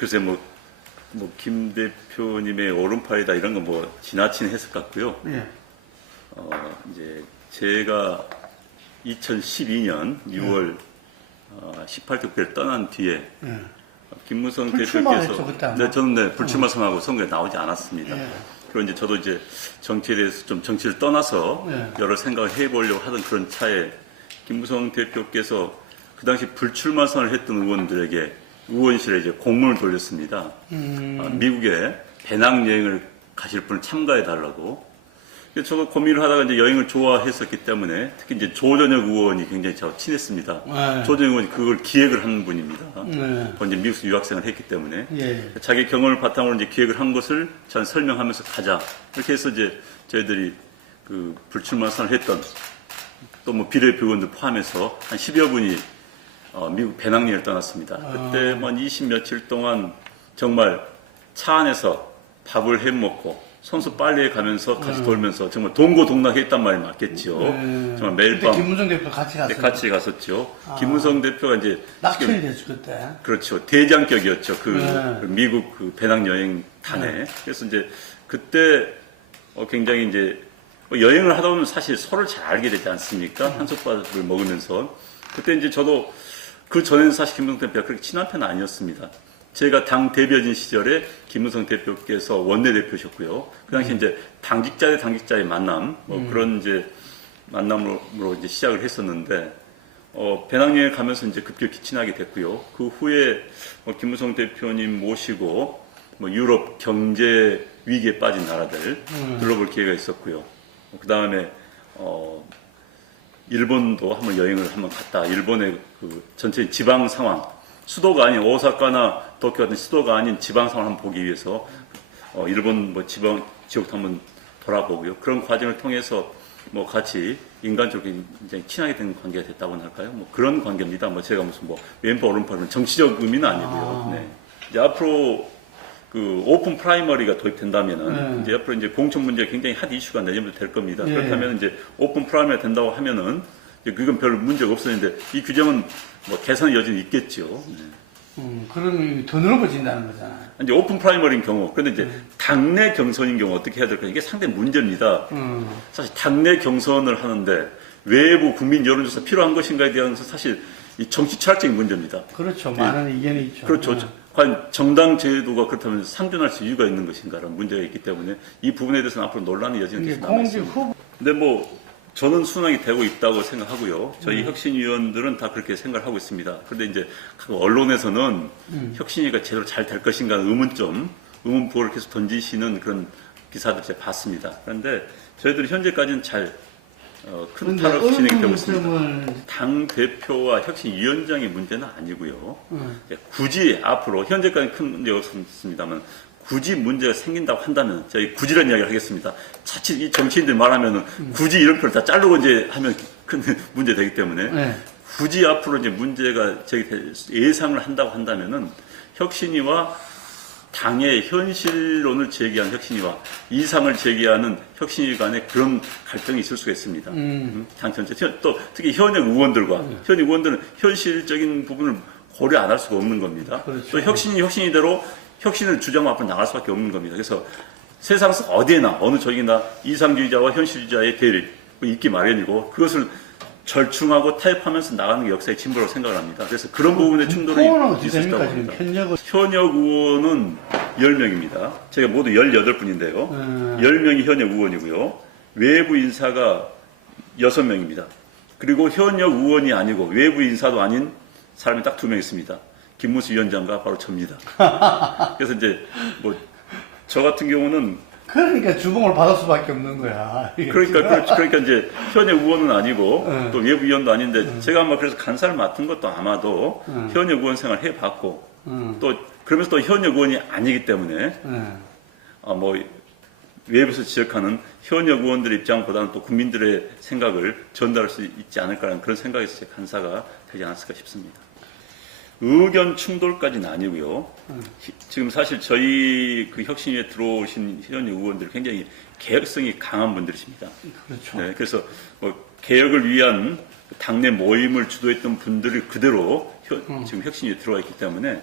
글쎄 뭐, 뭐, 김 대표님의 오른팔이다 이런 건 뭐 지나친 해석 같고요. 예. 어, 이제 제가 2012년 6월 어, 18대 국회를 떠난 뒤에 예. 김무성 대표께서 그때 아마. 네, 저는 네, 불출마 선하고 선거에 나오지 않았습니다. 예. 그리고 이제 저도 이제 정치에 대해서 좀 정치를 떠나서 예. 여러 생각을 해보려고 하던 그런 차에 김무성 대표께서 그 당시 불출마 선을 했던 의원들에게 의원실에 이제 공문을 돌렸습니다. 음. 아, 미국에 배낭 여행을 가실 분을 참가해 달라고. 저도 고민을 하다가 이제 여행을 좋아했었기 때문에 특히 이제 조전혁 의원이 굉장히 저하고 친했습니다. 네. 조전혁 의원이 그걸 기획을 한 분입니다. 네. 그 이제 미국에서 유학생을 했기 때문에 예. 자기 경험을 바탕으로 이제 기획을 한 것을 전 설명하면서 가자. 이렇게 해서 이제 저희들이 그 불출마 선을 했던 또 뭐 비례표 의원들 포함해서 한 10여 분이 어, 미국 배낭여행을 떠났습니다. 그때 뭐한 20 며칠 동안 정말 차 안에서 밥을 해 먹고 선수 빨래에 가면서 같이 돌면서 정말 동고동락했단 말이 맞겠죠. 네. 정말 매일 밤 김문성 대표 같이 네, 갔어요. 같이 갔었죠. 김무성 대표가 이제 낙천이 됐죠 그때. 그렇죠. 대장격이었죠. 그, 네. 그 미국 그 배낭 여행 탄에. 그래서 이제 그때 어, 굉장히 이제 뭐 여행을 하다 보면 사실 서로를 잘 알게 되지 않습니까? 한솥밥을 먹으면서. 그때 이제 저도 그 전에는 사실 김무성 대표가 그렇게 친한 편은 아니었습니다. 제가 당 대변인 시절에 김무성 대표께서 원내대표셨고요. 그 당시 이제 당직자 대 당직자의 만남, 뭐 그런 이제 만남으로 이제 시작을 했었는데, 어, 배낭여행 가면서 이제 급격히 친하게 됐고요. 그 후에 뭐 김무성 대표님 모시고 뭐 유럽 경제 위기에 빠진 나라들 둘러볼 기회가 있었고요. 그 다음에 어, 일본도 한번 여행을 한번 갔다. 일본의 그 전체 지방 상황, 수도가 아닌 오사카나 도쿄 같은 수도가 아닌 지방 상황을 한번 보기 위해서 어, 일본 뭐 지방 지역도 한번 돌아보고요. 그런 과정을 통해서 뭐 같이 인간적으로 굉장히 친하게 된 관계가 됐다고 할까요? 뭐 그런 관계입니다. 뭐 제가 무슨 뭐 왼팔 오른팔은 정치적 의미는 아니고요. 아. 네. 이제 앞으로 그 오픈 프라이머리가 도입된다면은 네. 이제 앞으로 이제 공천 문제가 굉장히 핫 이슈가 내년부터 될 겁니다. 예. 그렇다면 이제 오픈 프라이머리가 된다고 하면은 이제 그건 별 문제가 없었는데 이 규정은 뭐 개선의 여지는 있겠죠. 네. 음, 그러면 더 넓어진다는 거잖아요. 이제 오픈 프라이머리인 경우, 그런데 이제 당내 경선인 경우 어떻게 해야 될까? 이게 상당히 문제입니다. 음. 사실 당내 경선을 하는데 외부 국민 여론조사 필요한 것인가에 대한 사실 이 정치 철학적인 문제입니다. 그렇죠. 많은 이견이 있죠. 그렇죠. 네. 과연 정당 제도가 그렇다면 상존할 수 이유가 있는 것인가라는 문제가 있기 때문에 이 부분에 대해서는 앞으로 논란의 여지는 계속 남아 공직 있습니다. 후보 근데 뭐 저는 순항이 되고 있다고 생각하고요. 저희 혁신위원들은 다 그렇게 생각을 하고 있습니다. 그런데 이제 각 언론에서는 혁신위가 제대로 잘 될 것인가 의문점, 의문부호를 계속 던지시는 그런 기사들 제가 봤습니다. 그런데 저희들이 현재까지는 잘 어, 큰 근데 탈 없이 진행이 되고 있습니다. 당 대표와 혁신 위원장의 문제는 아니고요. 음. 예, 굳이 앞으로 현재까지 큰 문제가 없습니다만 굳이 문제가 생긴다고 한다면 저희 굳이란 이야기를 하겠습니다. 자칫 이 정치인들 말하면은 굳이 이런 표를 다 자르고 이제 하면 큰 문제 되기 때문에 네. 굳이 앞으로 이제 문제가 저기 예상을 한다고 한다면은 혁신위와 당의 현실론을 제기한 혁신위와 이상을 제기하는 혁신위 간의 그런 갈등이 있을 수가 있습니다. 음, 당 전체 현- 또 특히 현역 의원들과 현역 의원들은 현실적인 부분을 고려 안 할 수가 없는 겁니다. 그렇죠. 또 혁신이 혁신이대로 혁신을 주장하고 앞으로 나갈 수밖에 없는 겁니다. 그래서 세상 속 어디에나 어느 조직이나 이상주의자와 현실주의자의 대립이 있기 마련이고 그것을 절충하고 타협하면서 나가는 게 역사의 진보라고 생각을 합니다. 그래서 그런 부분의 충돌이 어떻게 있을? 지금 봅니다. 현역을 현역 의원은 10명입니다. 제가 모두 18분인데요. 음. 10명이 현역 의원이고요. 외부 인사가 6명입니다. 그리고 현역 의원이 아니고 외부 인사도 아닌 사람이 딱 두 명 있습니다. 김무수 위원장과 바로 접니다. 그래서 이제 뭐 저 같은 경우는 그러니까 주봉을 받을 수밖에 없는 거야. 그러니까 그렇죠. 그러니까 이제 현역 의원은 아니고 네. 또 외부 위원도 아닌데 제가 아마 그래서 간사를 맡은 것도 아마도 네. 현역 의원 생활 해봤고 음. 또 그러면서 또 현역 의원이 아니기 때문에 네. 아, 뭐 외부에서 지적하는 현역 의원들의 입장보다는 또 국민들의 생각을 전달할 수 있지 않을까라는 그런 생각에서 제 간사가 되지 않았을까 싶습니다. 의견 충돌까지는 아니고요. 히- 지금 사실 저희 그 혁신위에 들어오신 현역 의원들 굉장히 개혁성이 강한 분들이십니다. 그렇죠. 네, 그래서 뭐 개혁을 위한 당내 모임을 주도했던 분들이 그대로 혀- 지금 혁신위에 들어와 있기 때문에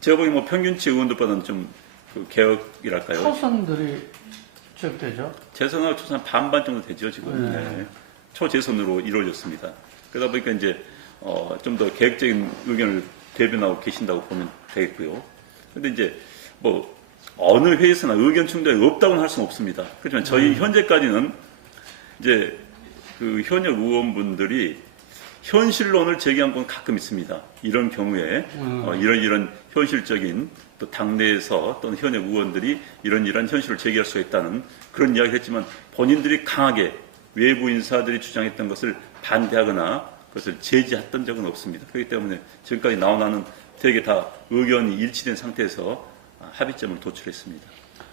제가 보기엔 뭐 평균치 의원들보다는 좀그 개혁이랄까요? 초선들이 지역되죠. 재선하고 초선 반반 정도 되죠 지금. 네. 네. 초재선으로 이루어졌습니다. 그러다 보니까 이제 어, 좀 더 계획적인 의견을 대변하고 계신다고 보면 되겠고요. 근데 이제 뭐 어느 회의에서나 의견 충돌이 없다고는 할 수는 없습니다. 그렇지만 저희 현재까지는 이제 그 현역 의원분들이 현실론을 제기한 건 가끔 있습니다. 이런 경우에 어, 이런 이런 현실적인 또 당내에서 또는 현역 의원들이 이런 이런 현실을 제기할 수 있다는 그런 이야기를 했지만 본인들이 강하게 외부 인사들이 주장했던 것을 반대하거나 그것을 제지했던 적은 없습니다. 그렇기 때문에 지금까지 나오나는 되게 다 의견이 일치된 상태에서 합의점을 도출했습니다.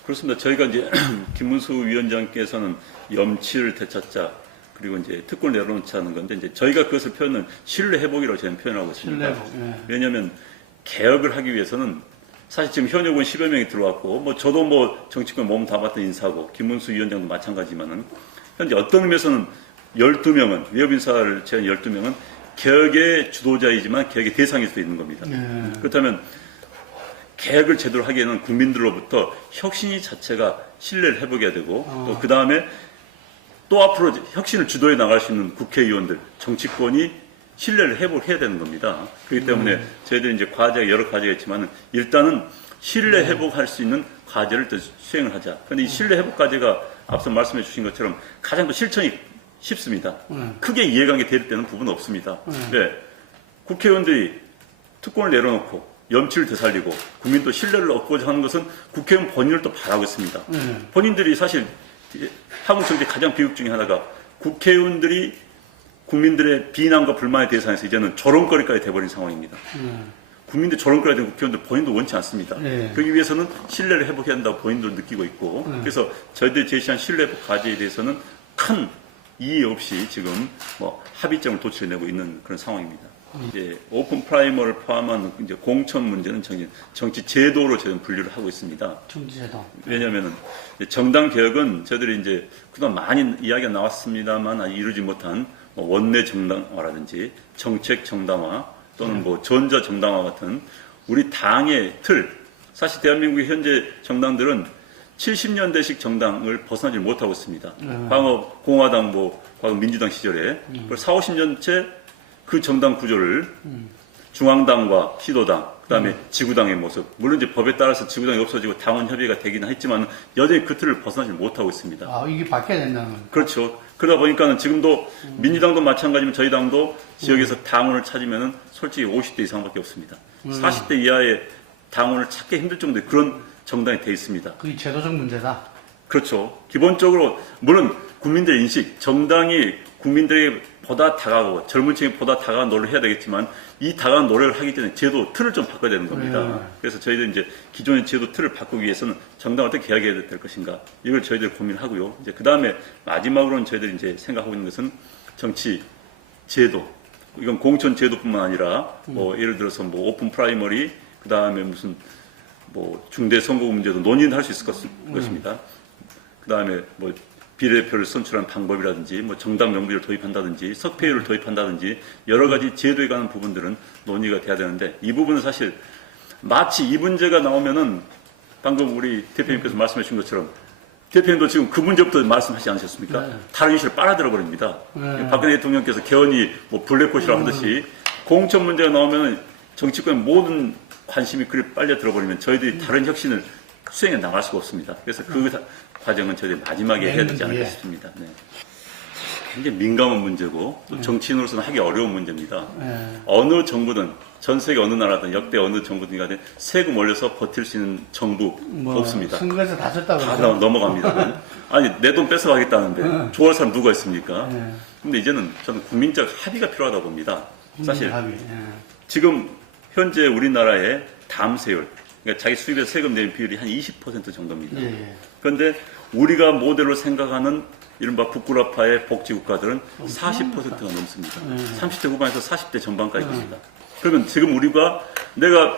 그렇습니다. 저희가 이제 김문수 위원장께서는 염치를 되찾자 그리고 이제 특권을 내려놓자는 건데 이제 저희가 그것을 표현은 신뢰 회복이라고 저는 표현하고 있습니다. 신뢰복. 예. 왜냐하면 개혁을 하기 위해서는 사실 지금 현역은 10여 명이 들어왔고 뭐 저도 뭐 정치권 몸 담았던 인사고 김문수 위원장도 마찬가지지만은 현재 어떤 의미에서는 12명은 외부 인사를 제한 12명은 개혁의 주도자이지만 개혁의 대상일 수도 있는 겁니다. 예. 그렇다면 개혁을 제대로 하기에는 국민들로부터 혁신이 자체가 신뢰를 회복해야 되고 또그 다음에 또 앞으로 혁신을 주도해 나갈 수 있는 국회의원들, 정치권이 신뢰를 회복해야 되는 겁니다. 그렇기 때문에 저희들이 이제 과제가 여러 과제가 있지만 일단은 신뢰 회복할 수 있는 과제를 또 수행을 하자. 그런데 이 신뢰 회복 과제가 앞서 말씀해 주신 것처럼 가장 더 실천이 쉽습니다. 크게 이해관계 될 때는 부분 없습니다. 네. 국회의원들이 특권을 내려놓고 염치를 되살리고 국민도 신뢰를 얻고자 하는 것은 국회의원 본인을 또 바라고 있습니다. 네. 본인들이 사실 한국 정치 가장 비극 중에 하나가 국회의원들이 국민들의 비난과 불만의 대상에서 이제는 조롱거리까지 돼버린 상황입니다. 국민들 조롱거리가 된 국회의원들 본인도 원치 않습니다. 네. 그러기 위해서는 신뢰를 회복해야 한다고 본인도 느끼고 있고 그래서 저희들이 제시한 신뢰 회복 과제에 대해서는 큰 이의 없이 지금 뭐 합의점을 도출해내고 있는 그런 상황입니다. 이제 오픈 프라이머를 포함한 이제 공천 문제는 정치, 정치 제도로 저희는 분류를 하고 있습니다. 정치제도. 왜냐하면은 정당 개혁은 저희들이 이제 그동안 많이 이야기가 나왔습니다만 이루지 못한 뭐 원내 정당화라든지 정책 정당화 또는 뭐 전자 정당화 같은 우리 당의 틀 사실 대한민국의 현재 정당들은 70년대식 정당을 벗어나지 못하고 있습니다. 과거 공화당 뭐 과거 민주당 시절에 4, 50년째 그 정당 구조를 중앙당과 시도당, 그다음에 지구당의 모습. 물론 이제 법에 따라서 지구당이 없어지고 당원 협의가 되긴 했지만 여전히 그 틀을 벗어나지 못하고 있습니다. 아, 이게 바뀌어야 된다는 거죠. 그렇죠. 그러다 보니까는 지금도 민주당도 마찬가지면 저희 당도 지역에서 당원을 찾으면은 솔직히 50대 이상밖에 없습니다. 40대 이하의 당원을 찾기 힘들 정도의 그런 정당이 돼 있습니다. 그게 제도적 문제다. 그렇죠. 기본적으로 물론 국민들의 인식, 정당이 국민들에게 보다 다가가고 젊은 층에 보다 다가간 노력을 해야 되겠지만 이 다가간 노력을 하기 전에 제도 틀을 좀 바꿔야 되는 겁니다. 네. 그래서 저희들 이제 기존의 제도 틀을 바꾸기 위해서는 정당 어떻게 개혁해야 될 것인가 이걸 저희들 고민하고요. 이제 그 다음에 마지막으로는 저희들이 이제 생각하고 있는 것은 정치 제도. 이건 공천 제도뿐만 아니라 뭐 예를 들어서 뭐 오픈 프라이머리 그 다음에 무슨 뭐 중대 선거 문제도 논의는 할 수 있을 것, 것입니다. 그 다음에 뭐 비례대표를 선출하는 방법이라든지 뭐 정당 명부를 도입한다든지 석패율을 도입한다든지 여러 가지 제도에 관한 부분들은 논의가 돼야 되는데 이 부분은 사실 마치 이 문제가 나오면은 방금 우리 대표님께서 말씀해 주신 것처럼 대표님도 지금 그 문제부터 말씀하지 않으셨습니까? 네. 다른 이슈를 빨아들어 버립니다. 네. 박근혜 대통령께서 개헌이 뭐 블랙홀이라 하듯이 공천 문제가 나오면 정치권 모든 관심이 그리 빨려 들어버리면 저희들이 다른 혁신을 수행해 나갈 수가 없습니다. 그래서 그 다- 과정은 저희들이 마지막에 해야 되지 않을까 예. 싶습니다. 네. 굉장히 민감한 문제고 또 정치인으로서는 하기 어려운 문제입니다. 예. 어느 정부든 전 세계 어느 나라든 역대 어느 정부든 간에 세금 올려서 버틸 수 있는 정부 뭐 없습니다. 선거에서 다 졌다고 다 그러죠. 나- 넘어갑니다. 아니 내 돈 뺏어가겠다는데 좋아할 사람 누가 있습니까? 네. 근데 이제는 저는 국민적 합의가 필요하다 봅니다. 사실 합의. 예. 지금 현재 우리나라의 담세율, 그러니까 자기 수입에 세금 내는 비율이 한 20% 정도입니다. 예, 예. 그런데 우리가 모델로 생각하는 이른바 북구라파의 복지국가들은 40%가 넘습니다. 30대 후반에서 40대 전반까지 됩니다. 그러면 지금 우리가 내가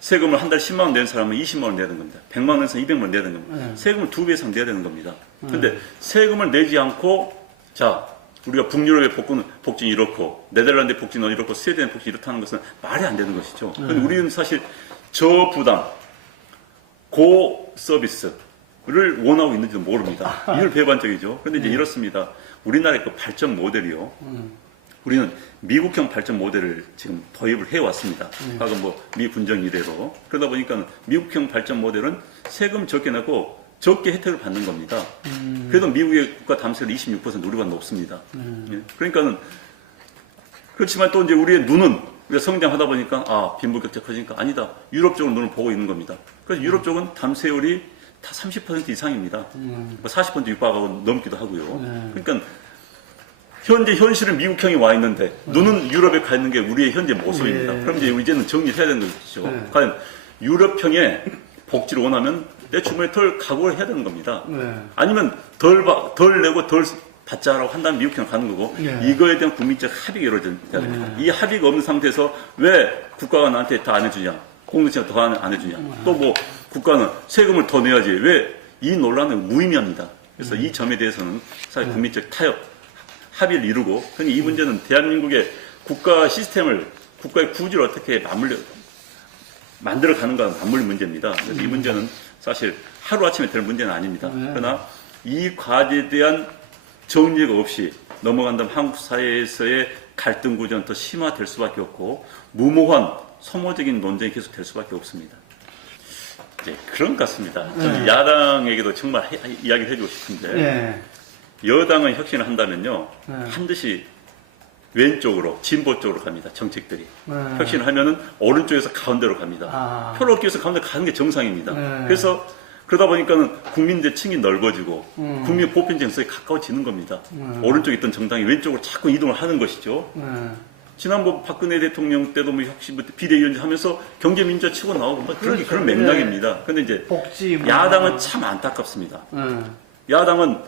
세금을 한 달 10만 원 내는 사람은 20만 원 내야 되는 겁니다. 100만 원 내서 200만 원 내야 되는 겁니다. 세금을 두 배 이상 내야 되는 겁니다. 그런데 세금을 내지 않고 자 우리가 북유럽의 복지는, 복지는 이렇고 네덜란드의 복지는 이렇고 스웨덴의 복지는 이렇다는 것은 말이 안 되는 것이죠. 근데 우리는 사실 저 부담, 고 서비스를 원하고 있는지도 모릅니다. 이걸 배반적이죠. 그런데 이제 이렇습니다. 우리나라의 그 발전 모델이요. 우리는 미국형 발전 모델을 지금 도입을 해왔습니다. 과거 뭐 미군정 이래로. 그러다 보니까 미국형 발전 모델은 세금 적게 내고 적게 혜택을 받는 겁니다. 그래도 미국의 국가 담세율 26% 우리보다 높습니다. 예. 그러니까는 그렇지만 또 이제 우리의 눈은 우리가 성장하다 보니까 아 빈부격차 커지니까 아니다 유럽 쪽으로 눈을 보고 있는 겁니다. 그래서 유럽 쪽은 담세율이 다 30% 이상입니다. 뭐40% 육박하고 넘기도 하고요. 그러니까 현재 현실은 미국형이 와 있는데 눈은 유럽에 가 있는 게 우리의 현재 모습입니다. 예. 그럼 이제 이제는 정리해야 되는 것이죠. 네. 과연 유럽형의 복지를 원하면 내 주머니에 덜 각오를 해야 되는 겁니다. 네. 아니면 덜, 바- 덜 내고 덜 받자라고 한다면 미국형 가는 거고 예. 이거에 대한 국민적 합의가 이루어져야 됩니다. 이 합의가 없는 상태에서 왜 국가가 나한테 더안 해주냐 공동체가 더 안 해주냐 또 뭐 국가는 세금을 더 내야지 왜 이 논란은 무의미합니다. 그래서 이 점에 대해서는 사실 국민적 타협 합의를 이루고 그러니 이 문제는 대한민국의 국가 시스템을 국가의 구조를 어떻게 맞물려 만들어 가는가 맞물 문제입니다. 그래서 이 문제는 사실 하루아침에 될 문제는 아닙니다. 네. 그러나 이 과제에 대한 정리가 없이 넘어간다면 한국 사회에서의 갈등 구조는 더 심화될 수밖에 없고 무모한 소모적인 논쟁이 계속 될 수밖에 없습니다. 네, 그런 것 같습니다. 저는 네. 야당에게도 정말 해- 이야기를 해주고 싶은데 예. 여당은 혁신을 한다면요 네. 반드시 왼쪽으로 진보 쪽으로 갑니다 정책들이 네. 혁신을 하면은 오른쪽에서 가운데로 갑니다 아. 표를 얻기 위해서 가운데 가는 게 정상입니다 네. 그래서 그러다 보니까는 국민들 층이 넓어지고 음. 국민 보편 정서에 가까워지는 겁니다 음. 오른쪽에 있던 정당이 왼쪽으로 자꾸 이동을 하는 것이죠 네. 지난번 박근혜 대통령 때도 뭐 혁신 비대위원장 하면서 경제 민주화 치고 나오고 뭐 그런 게 그렇죠. 그런 맥락입니다 근데 이제 복지. 뭐. 야당은 참 안타깝습니다 네. 야당은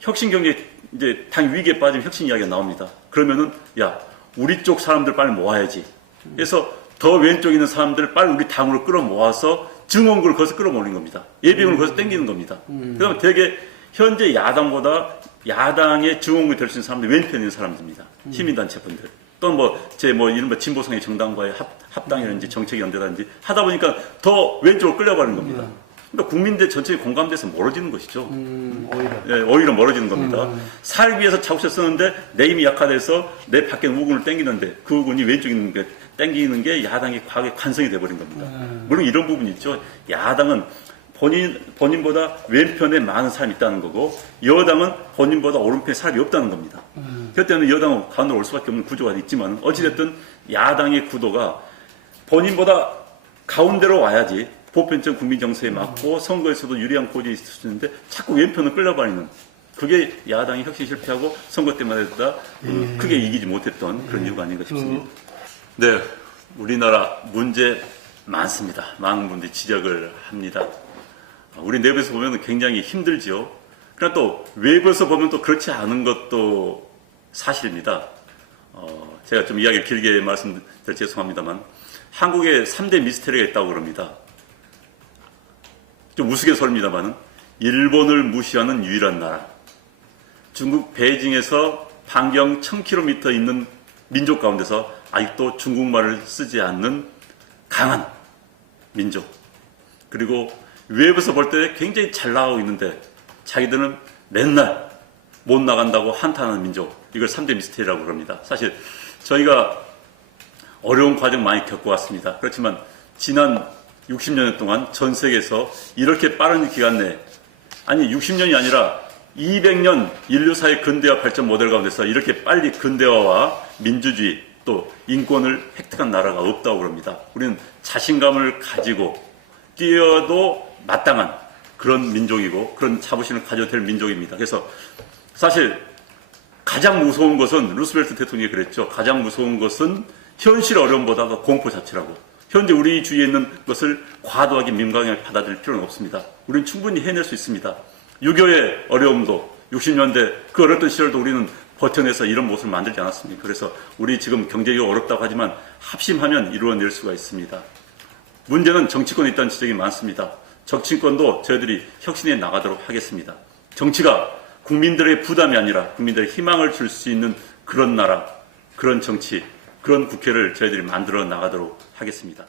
혁신 경제 이제 당 위기에 빠지면 혁신 이야기가 나옵니다. 그러면은 야 우리 쪽 사람들 빨리 모아야지. 그래서 더 왼쪽에 있는 사람들 빨리 우리 당으로 끌어 모아서 증원구를 거기서 끌어모으는 겁니다. 예비군을 거기서 땡기는 겁니다. 그러면 되게 현재 야당보다 야당의 증원구가 될수 있는 사람들 왼편에 있는 사람들입니다. 시민단체 분들. 또는 뭐, 제 뭐, 이른바 진보성의 정당과의 합, 합당이라든지 정책연대라든지 하다 보니까 더 왼쪽으로 끌려가는 겁니다. 그러니까 국민들 전체에 공감돼서 멀어지는 것이죠. 음, 오히려. 예, 오히려 멀어지는 겁니다. 음. 살기 위해서 자국세 쓰는데 내 힘이 약화돼서 내 밖에 우군을 땡기는데 그 우군이 왼쪽에 있는 게 땡기는 게 야당의 과학의 관성이 돼버린 겁니다. 음. 물론 이런 부분이 있죠. 야당은 본인, 본인보다 왼편에 많은 사람이 있다는 거고 여당은 본인보다 오른편에 사람이 없다는 겁니다. 음. 때문에 여당은 가운데로 올 수밖에 없는 구조가 있지만 어찌됐든 야당의 구도가 본인보다 가운데로 와야지 보편적 국민 정서에 맞고 선거에서도 유리한 고지에 있을 수 있는데 자꾸 왼편을 끌려버리는 그게 야당이 혁신 실패하고 선거 때마다 그 크게 이기지 못했던 그런 이유가 아닌가 싶습니다. 네, 우리나라 문제 많습니다. 많은 분들이 지적을 합니다. 우리 내부에서 보면 굉장히 힘들지요. 그러나 또 외부에서 보면 또 그렇지 않은 것도 사실입니다. 어, 제가 좀 이야기를 길게 말씀드려 죄송합니다만 한국에 3대 미스테리가 있다고 그럽니다. 좀 우스갯소리입니다만 일본을 무시하는 유일한 나라. 중국 베이징에서 반경 1000km 있는 민족 가운데서 아직도 중국말을 쓰지 않는 강한 민족. 그리고 외부에서 볼 때 굉장히 잘 나가고 있는데 자기들은 맨날 못 나간다고 한탄하는 민족. 이걸 3대 미스테리라고 그럽니다. 사실 저희가 어려운 과정 많이 겪어왔습니다. 그렇지만 지난 60년 동안 전 세계에서 이렇게 빠른 기간 내에 아니 60년이 아니라 200년 인류사의 근대화 발전 모델 가운데서 이렇게 빨리 근대화와 민주주의 또 인권을 획득한 나라가 없다고 그럽니다. 우리는 자신감을 가지고 뛰어도 마땅한 그런 민족이고 그런 자부심을 가져도 될 민족입니다. 그래서 사실 가장 무서운 것은 루스벨트 대통령이 그랬죠. 가장 무서운 것은 현실 어려움보다가 공포 자체라고. 현재 우리 주위에 있는 것을 과도하게 민감하게 받아들일 필요는 없습니다. 우리는 충분히 해낼 수 있습니다. 6.25의 어려움도 60년대 그 어렸던 시절도 우리는 버텨내서 이런 모습을 만들지 않았습니까? 그래서 우리 지금 경제가 어렵다고 하지만 합심하면 이루어낼 수가 있습니다. 문제는 정치권에 있다는 지적이 많습니다. 정치권도 저희들이 혁신해 나가도록 하겠습니다. 정치가 국민들의 부담이 아니라 국민들의 희망을 줄 수 있는 그런 나라, 그런 정치, 그런 국회를 저희들이 만들어 나가도록 하겠습니다.